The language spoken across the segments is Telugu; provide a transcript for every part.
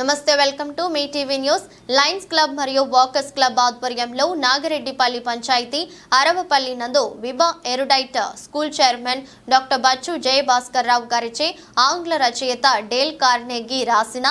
నమస్తే, welcome to Mee TV news. Lions Club మరియు వాకర్స్ క్లబ్ ఆధ్వర్యంలో నాగిరెడ్డిపల్లి పంచాయతీ అరవపల్లి నందు Vibha erudite school chairman doctor Bachu Jayabhaskar Rao గారిచే ఆంగ్ల రచయిత డేల్ కార్నెగీ రాసిన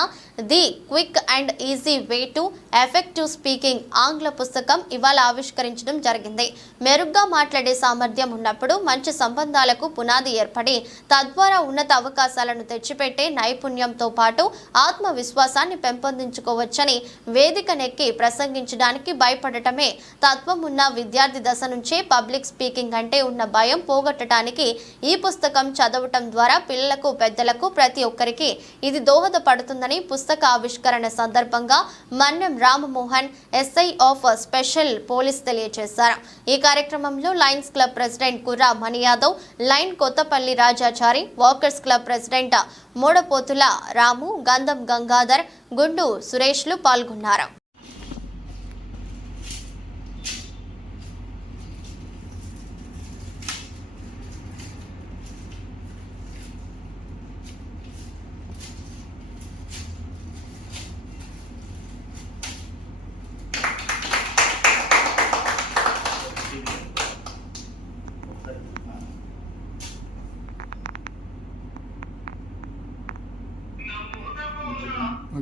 the quick and easy way to effective speaking ఆంగ్ల పుస్తకం ఇవాళ ఆవిష్కరించడం జరిగింది. మెరుగ్గా మాట్లాడే సామర్థ్యం ఉన్నప్పుడు మంచి సంబంధాలకు పునాది ఏర్పడి తద్వారా ఉన్నత అవకాశాలను తెచ్చిపెట్టే నైపుణ్యంతో పాటు ఆత్మవిశ్వాసాన్ని పెంపొందించుకోవచ్చని వేదికనెక్కి ప్రసంగించడానికి భయపడటమే తత్వం ఉన్న విద్యార్థి దశ నుంచే పబ్లిక్ స్పీకింగ్ అంటే ఉన్న భయం పోగొట్టడానికి ఈ పుస్తకం చదవటం ద్వారా పిల్లలకు పెద్దలకు ప్రతి ఒక్కరికి ఇది దోహదపడుతుందని పుస్తక ఆవిష్కరణ సందర్భంగా Mannem Ramamohan SI of special police తెలియజేశారు. ఈ కార్యక్రమంలో Lions Club president Kurra Mani Yadav, lion Kothapalli Rajachari, Walkers Club president Modapothula Ramu, Gandham Gangadhar, గుండు సురేష్లు పాల్గొన్నారు.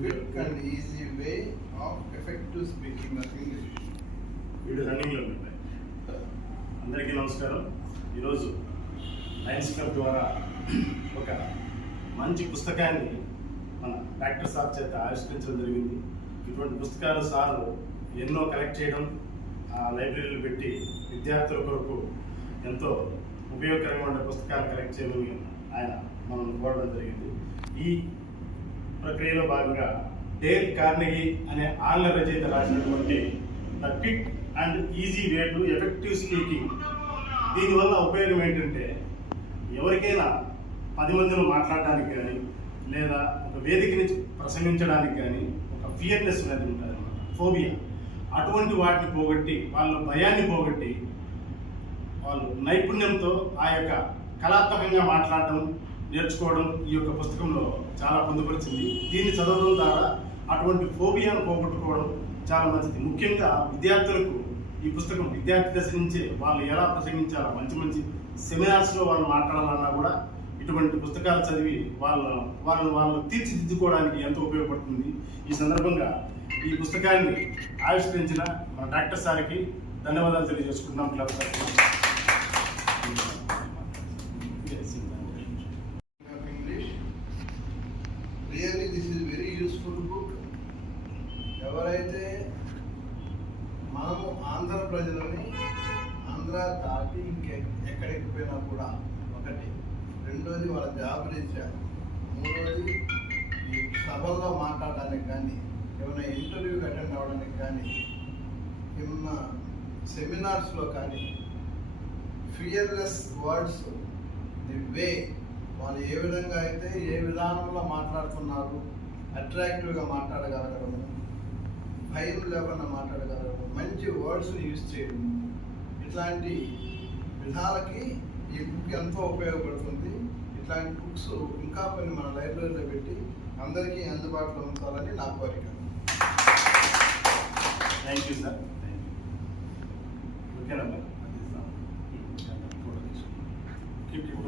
Quick and easy way of effective speaking of English. Video రన్నింగ్లో ఉన్నాయి. అందరికీ నమస్కారం. ఈరోజు లయన్స్ క్లబ్ ద్వారా ఒక మంచి పుస్తకాన్ని మన డాక్టర్ సార్ చేత ఆవిష్కరించడం జరిగింది. ఇటువంటి పుస్తకాలు సార్ ఎన్నో కలెక్ట్ చేయడం, ఆ లైబ్రరీలు పెట్టి విద్యార్థుల కొరకు ఎంతో ఉపయోగకరంగా ఉండే పుస్తకాలు కలెక్ట్ చేయమని ఆయన మనం కోరడం జరిగింది. ఈ ప్రక్రియలో భాగంగా డేల్ కార్నెగీ అనే ఆంగ్ల రచయిత రాసినటువంటి the quick and easy way to effective speaking. దీనివల్ల ఉపయోగం ఏంటంటే ఎవరికైనా 10 మందిలో మాట్లాడడానికి కానీ లేదా ఒక వేదిక నుంచి ప్రసంగించడానికి కానీ ఒక ఫియర్నెస్ అనేది ఉంటుంది అన్నమాట, ఫోబియా. అటువంటి వాటిని పోగొట్టి వాళ్ళ భయాన్ని పోగొట్టి వాళ్ళు నైపుణ్యంతో ఆ యొక్క కళాత్మకంగా మాట్లాడడం నేర్చుకోవడం ఈ యొక్క పుస్తకంలో చాలా పొందుపరిచింది. దీన్ని చదవడం ద్వారా అటువంటి ఫోబియాను పోగొట్టుకోవడం చాలా మంచిది. ముఖ్యంగా విద్యార్థులకు ఈ పుస్తకం విద్యార్థి దశ నుంచే వాళ్ళు ఎలా ప్రసంగించాలో, మంచి మంచి సెమినార్స్లో వాళ్ళు మాట్లాడాలన్నా కూడా ఇటువంటి పుస్తకాలు చదివి వాళ్ళు తీర్చిదిద్దుకోవడానికి ఎంతో ఉపయోగపడుతుంది. ఈ సందర్భంగా ఈ పుస్తకాన్ని ఆవిష్కరించిన మన డాక్టర్ సార్కి ధన్యవాదాలు తెలియజేసుకుంటున్నాం క్లబ్ తరఫున. Really, this is very useful book. ఎవరైతే మనము ఆంధ్ర ప్రజలని ఆంధ్ర దాటి ఎక్కడికి పోయినా కూడా ఒకటి, రెండోది వాళ్ళ జాబ్ రీత్యా, మూడోది ఈ సభల్లో మాట్లాడడానికి కానీ, ఏమైనా ఇంటర్వ్యూకి అటెండ్ అవ్వడానికి కానీ, ఏమన్నా సెమినార్స్లో కానీ ఫియర్లెస్ వర్డ్స్ ది వే వాళ్ళు ఏ విధంగా అయితే ఏ విధానంలో మాట్లాడుతున్నారు, అట్రాక్టివ్గా మాట్లాడగలగడము, భయం లేకుండా మాట్లాడగలగడము, మంచి వర్డ్స్ యూజ్ చేయడం, ఇట్లాంటి విధాలకి ఈ బుక్ ఎంతో ఉపయోగపడుతుంది. ఇట్లాంటి బుక్స్ ఇంకా కొన్ని మన లైబ్రరీలో పెట్టి అందరికీ అందుబాటులో ఉంచాలని నా కోరిక. Thank you sir. ఓకేనా?